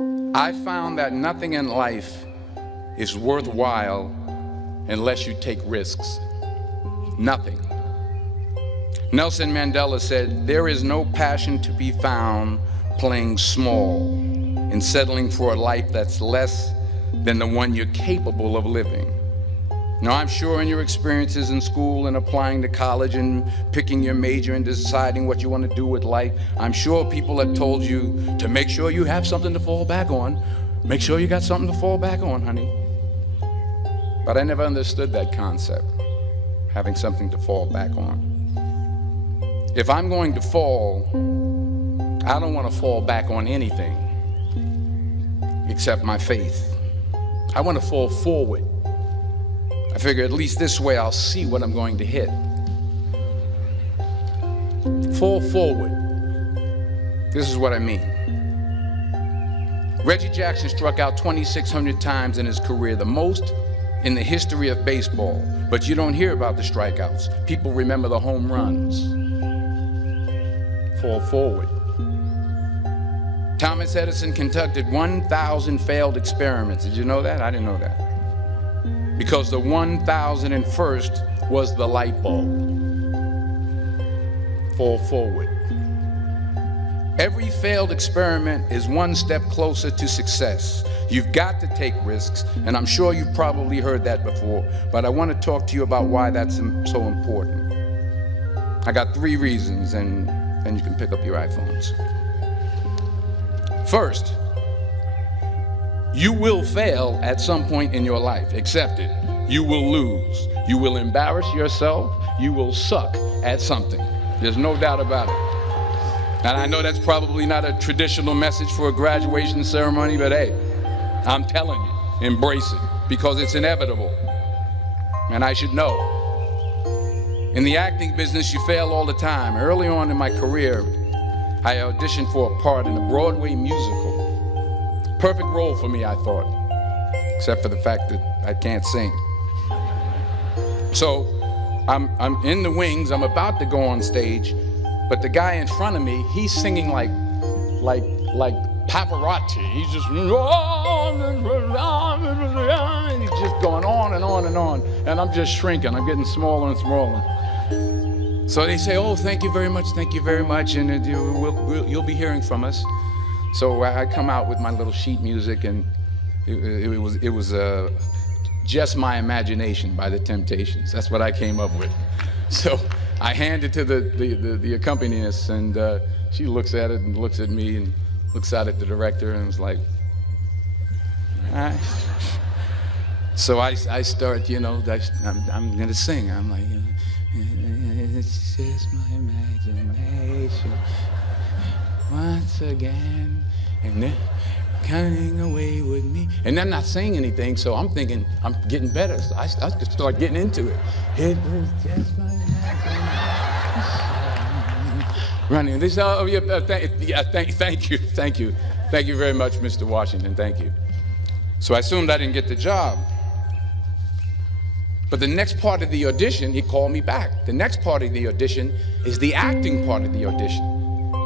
I found that nothing in life is worthwhile unless you take risks. Nothing. Nelson Mandela said, "There is no passion to be found playing small and settling for a life that's less than the one you're capable of living." Now, I'm sure in your experiences in school and applying to college and picking your major and deciding what you want to do with life, I'm sure people have told you to make sure you have something to fall back on. Make sure you got something to fall back on, honey. But I never understood that concept, having something to fall back on. If I'm going to fall, I don't want to fall back on anything except my faith. I want to fall forward. I figure at least this way I'll see what I'm going to hit. Fall forward. This is what I mean. Reggie Jackson struck out 2,600 times in his career, the most in the history of baseball. But you don't hear about the strikeouts. People remember the home runs. Fall forward. Thomas Edison conducted 1,000 failed experiments. Did you know that? I didn't know that. Because the 1,001st was the light bulb. Fall forward. Every failed experiment is one step closer to success. You've got to take risks, and I'm sure you've probably heard that before, but I want to talk to you about why that's so important. I got 3 reasons, and then you can pick up your iPhones. First, you will fail at some point in your life. Accept it. You will lose. You will embarrass yourself. You will suck at something. There's no doubt about it. And I know that's probably not a traditional message for a graduation ceremony, but hey, I'm telling you, embrace it, because it's inevitable. And I should know. In the acting business, you fail all the time. Early on in my career, I auditioned for a part in a Broadway musical. Perfect role for me, I thought, except for the fact that I can't sing. So I'm in the wings, I'm about to go on stage, but the guy in front of me, he's singing like Pavarotti. He's just, and he's just going on and on and on, and I'm just shrinking, I'm getting smaller and smaller. So they say, "Oh, thank you very much, and you'll be hearing from us." So I come out with my little sheet music, and it was Just My Imagination by the Temptations. That's what I came up with. So I hand it to the accompanist, and she looks at it and looks at me and looks out at the director and was like, "All right." So I start, I'm gonna sing. I'm like, "It's just my imagination once again, and then coming away with me." And I'm not saying anything, so I'm thinking I'm getting better. So I start getting into it. It was just my imagination. Running. This, oh yeah, thank you very much, Mr. Washington. Thank you. So I assumed I didn't get the job. But the next part of the audition, he called me back. The next part of the audition is the acting part of the audition.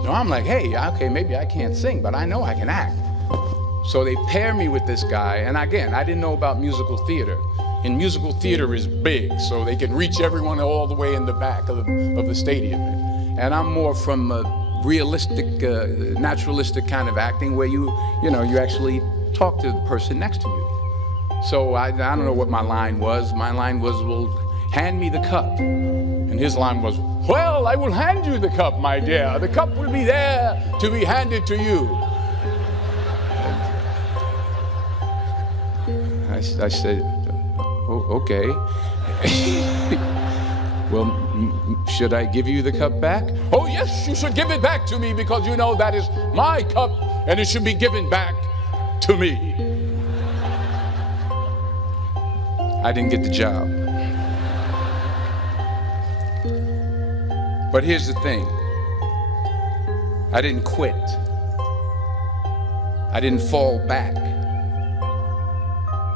So I'm like, hey, okay, maybe I can't sing, but I know I can act. So they pair me with this guy, and again, I didn't know about musical theater. And musical theater is big, so they can reach everyone all the way in the back of the stadium. And I'm more from a realistic, naturalistic kind of acting where you actually talk to the person next to you. So I don't know what my line was. My line was, "Well, hand me the cup." And his line was, "Well, I will hand you the cup, my dear. The cup will be there to be handed to you." I said, "Oh, okay." "Well, should I give you the cup back?" "Oh, yes, you should give it back to me, because you know that is my cup and it should be given back to me." I didn't get the job. But here's the thing. I didn't quit. I didn't fall back.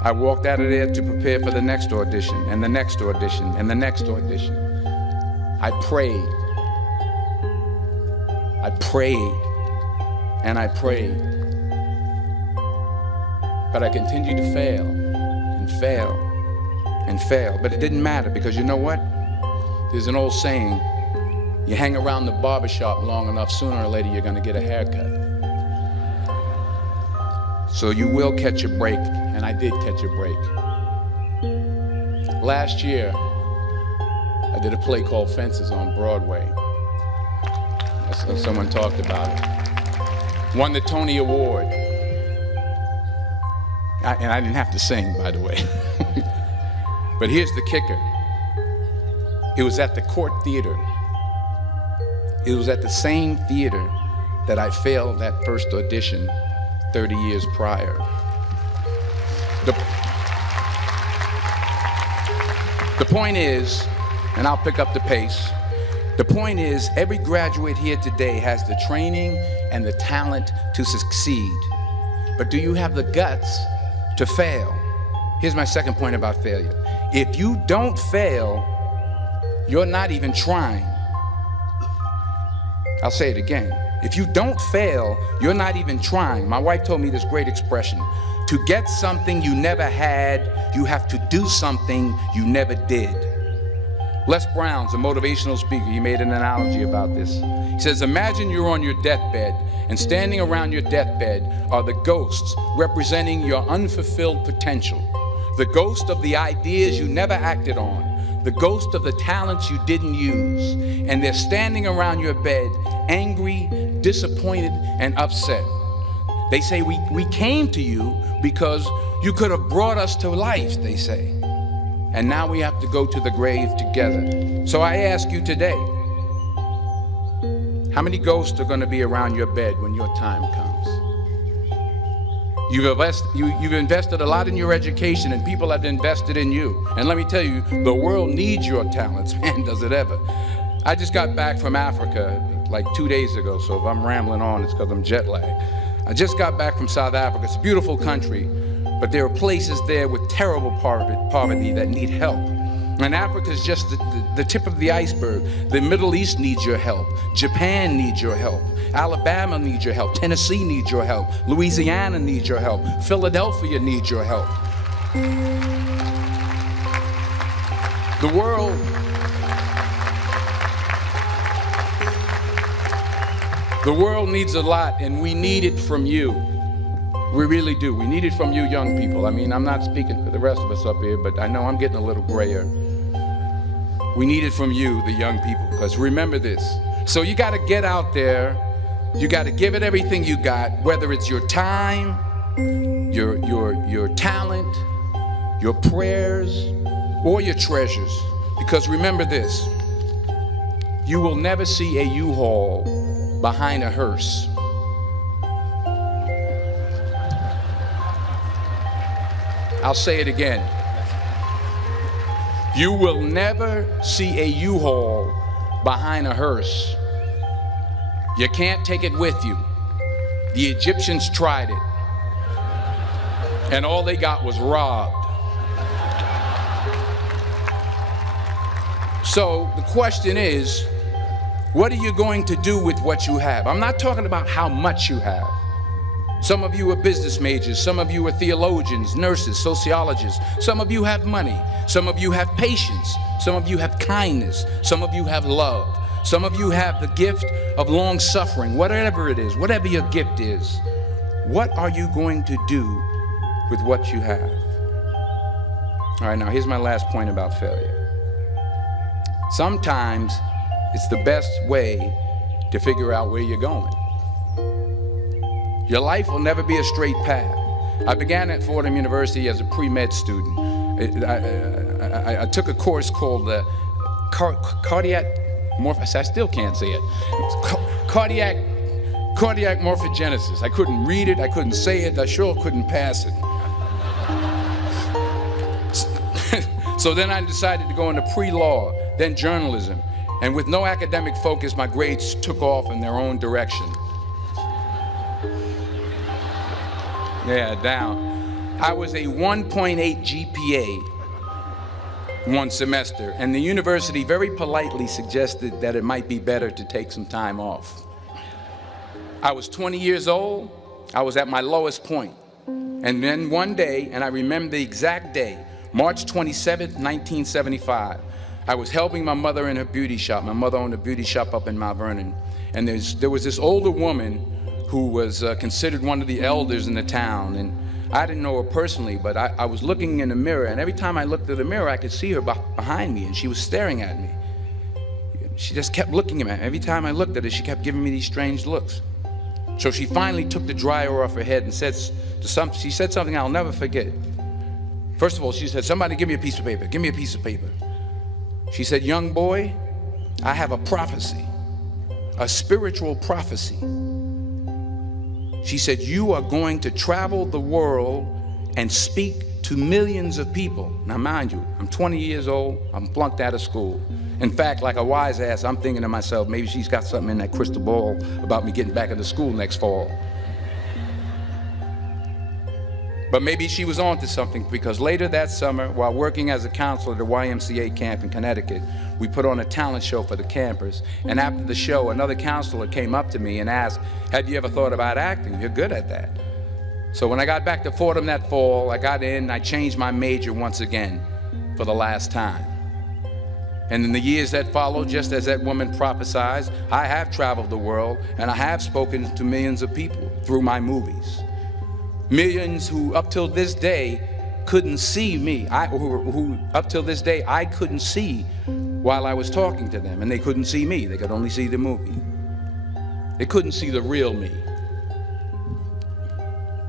I walked out of there to prepare for the next audition, and the next audition, and the next audition. I prayed. I prayed, and I prayed. But I continued to fail and fail and fail. But it didn't matter, because you know what? There's an old saying, you hang around the barbershop long enough, sooner or later you're going to get a haircut. So you will catch a break, and I did catch a break. Last year, I did a play called Fences on Broadway. Someone talked about it. Won the Tony Award. And I didn't have to sing, by the way. But here's the kicker. It was at the Court Theater. It was at the same theater that I failed that first audition 30 years prior. The point is, and I'll pick up the pace, the point is, every graduate here today has the training and the talent to succeed. But do you have the guts to fail? Here's my second point about failure. If you don't fail, you're not even trying. I'll say it again. If you don't fail, you're not even trying. My wife told me this great expression. To get something you never had, you have to do something you never did. Les Brown's a motivational speaker. He made an analogy about this. He says, imagine you're on your deathbed, and standing around your deathbed are the ghosts representing your unfulfilled potential. The ghost of the ideas you never acted on. The ghost of the talents you didn't use. And they're standing around your bed, angry, disappointed, and upset. They say, we came to you because you could have brought us to life, they say. And now we have to go to the grave together. So I ask you today, how many ghosts are going to be around your bed when your time comes? You've invested a lot in your education, and people have invested in you. And let me tell you, the world needs your talents, man, does it ever. I just got back from Africa like 2 days ago, so if I'm rambling on, it's because I'm jet lagged. I just got back from South Africa. It's a beautiful country, but there are places there with terrible poverty that need help. And Africa is just the tip of the iceberg. The Middle East needs your help. Japan needs your help. Alabama needs your help. Tennessee needs your help. Louisiana needs your help. Philadelphia needs your help. The world needs a lot, and we need it from you. We really do. We need it from you young people. I mean, I'm not speaking for the rest of us up here, but I know I'm getting a little grayer. We need it from you, the young people, because remember this. So you got to get out there. You got to give it everything you got, whether it's your time, your talent, your prayers, or your treasures. Because remember this. You will never see a U-Haul behind a hearse. I'll say it again. You will never see a U-Haul behind a hearse. You can't take it with you. The Egyptians tried it, and all they got was robbed. So the question is, what are you going to do with what you have? I'm not talking about how much you have. Some of you are business majors. Some of you are theologians, nurses, sociologists. Some of you have money. Some of you have patience. Some of you have kindness. Some of you have love. Some of you have the gift of long suffering. Whatever it is, whatever your gift is, what are you going to do with what you have? All right, now here's my last point about failure. Sometimes it's the best way to figure out where you're going. Your life will never be a straight path. I began at Fordham University as a pre-med student. I took a course called cardiac morphogenesis. I still can't say it. Cardiac morphogenesis. I couldn't read it. I couldn't say it. I sure couldn't pass it. So then I decided to go into pre-law, then journalism. And with no academic focus, my grades took off in their own direction. Yeah, down. I was a 1.8 GPA one semester, and the university very politely suggested that it might be better to take some time off. I was 20 years old. I was at my lowest point. And then one day, and I remember the exact day, March 27th, 1975, I was helping my mother in her beauty shop. My mother owned a beauty shop up in Mount Vernon. And there was this older woman who was considered one of the elders in the town. And I didn't know her personally, but I was looking in the mirror, and every time I looked at the mirror, I could see her behind me, and she was staring at me. She just kept looking at me. Every time I looked at her, she kept giving me these strange looks. So she finally took the dryer off her head and she said something I'll never forget. First of all, she said, "Somebody give me a piece of paper. Give me a piece of paper." She said, "Young boy, I have a prophecy, a spiritual prophecy." She said, "You are going to travel the world and speak to millions of people." Now, mind you, I'm 20 years old. I'm flunked out of school. In fact, like a wise ass, I'm thinking to myself, maybe she's got something in that crystal ball about me getting back into school next fall. But maybe she was on to something, because later that summer, while working as a counselor at the YMCA camp in Connecticut, we put on a talent show for the campers. And after the show, another counselor came up to me and asked, "Have you ever thought about acting? You're good at that." So when I got back to Fordham that fall, I got in and I changed my major once again for the last time. And in the years that followed, just as that woman prophesied, I have traveled the world and I have spoken to millions of people through my movies. Millions who up till this day couldn't see me, who up till this day I couldn't see while I was talking to them, and they couldn't see me. They could only see the movie. They couldn't see the real me.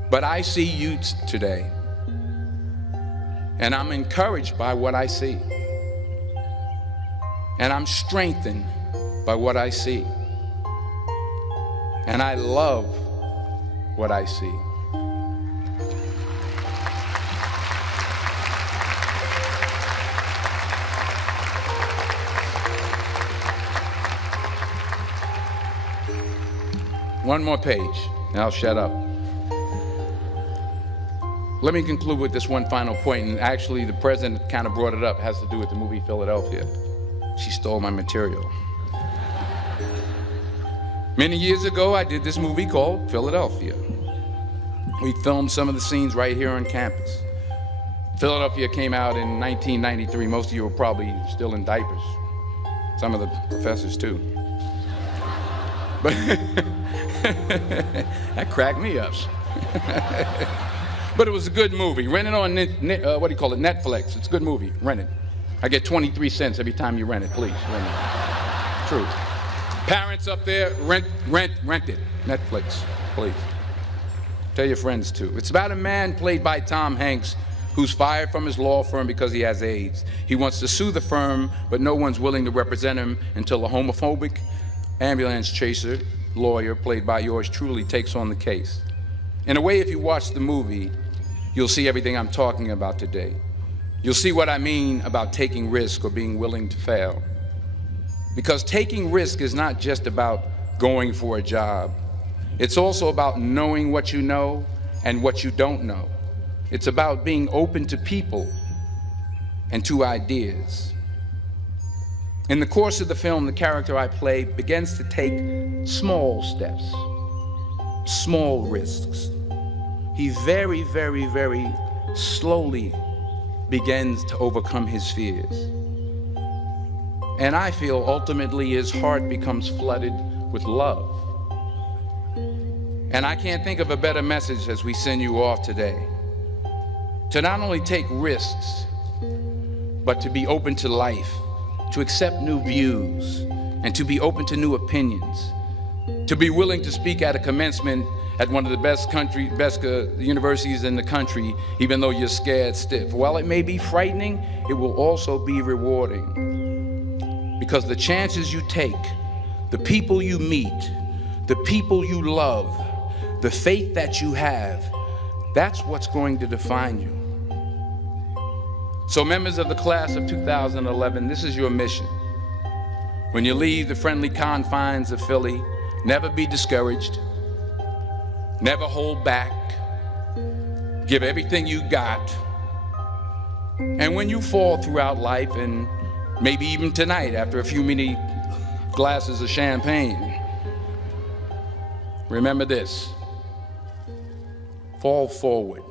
But I see you today, and I'm encouraged by what I see. And I'm strengthened by what I see. And I love what I see. One more page, and I'll shut up. Let me conclude with this one final point, and actually the president kind of brought it up. It has to do with the movie Philadelphia. She stole my material. Many years ago, I did this movie called Philadelphia. We filmed some of the scenes right here on campus. Philadelphia came out in 1993. Most of you were probably still in diapers. Some of the professors too. But that cracked me up. But it was a good movie. Rent it on Netflix. It's a good movie. Rent it. I get 23 cents every time you rent it. Please, rent it. True. Parents up there, rent it. Netflix, please. Tell your friends too. It's about a man played by Tom Hanks who's fired from his law firm because he has AIDS. He wants to sue the firm, but no one's willing to represent him until a homophobic ambulance chaser lawyer, played by yours truly, takes on the case. In a way, if you watch the movie, you'll see everything I'm talking about today. You'll see what I mean about taking risk or being willing to fail. Because taking risk is not just about going for a job. It's also about knowing what you know and what you don't know. It's about being open to people and to ideas. In the course of the film, the character I play begins to take small steps, small risks. He very, very, very slowly begins to overcome his fears. And I feel ultimately his heart becomes flooded with love. And I can't think of a better message as we send you off today. To not only take risks, but to be open to life, to accept new views, and to be open to new opinions, to be willing to speak at a commencement at one of the best universities in the country, even though you're scared stiff. While it may be frightening, it will also be rewarding. Because the chances you take, the people you meet, the people you love, the faith that you have, that's what's going to define you. So members of the class of 2011, this is your mission. When you leave the friendly confines of Philly, never be discouraged. Never hold back. Give everything you got. And when you fall throughout life, and maybe even tonight after a few many glasses of champagne, remember this. fall forward.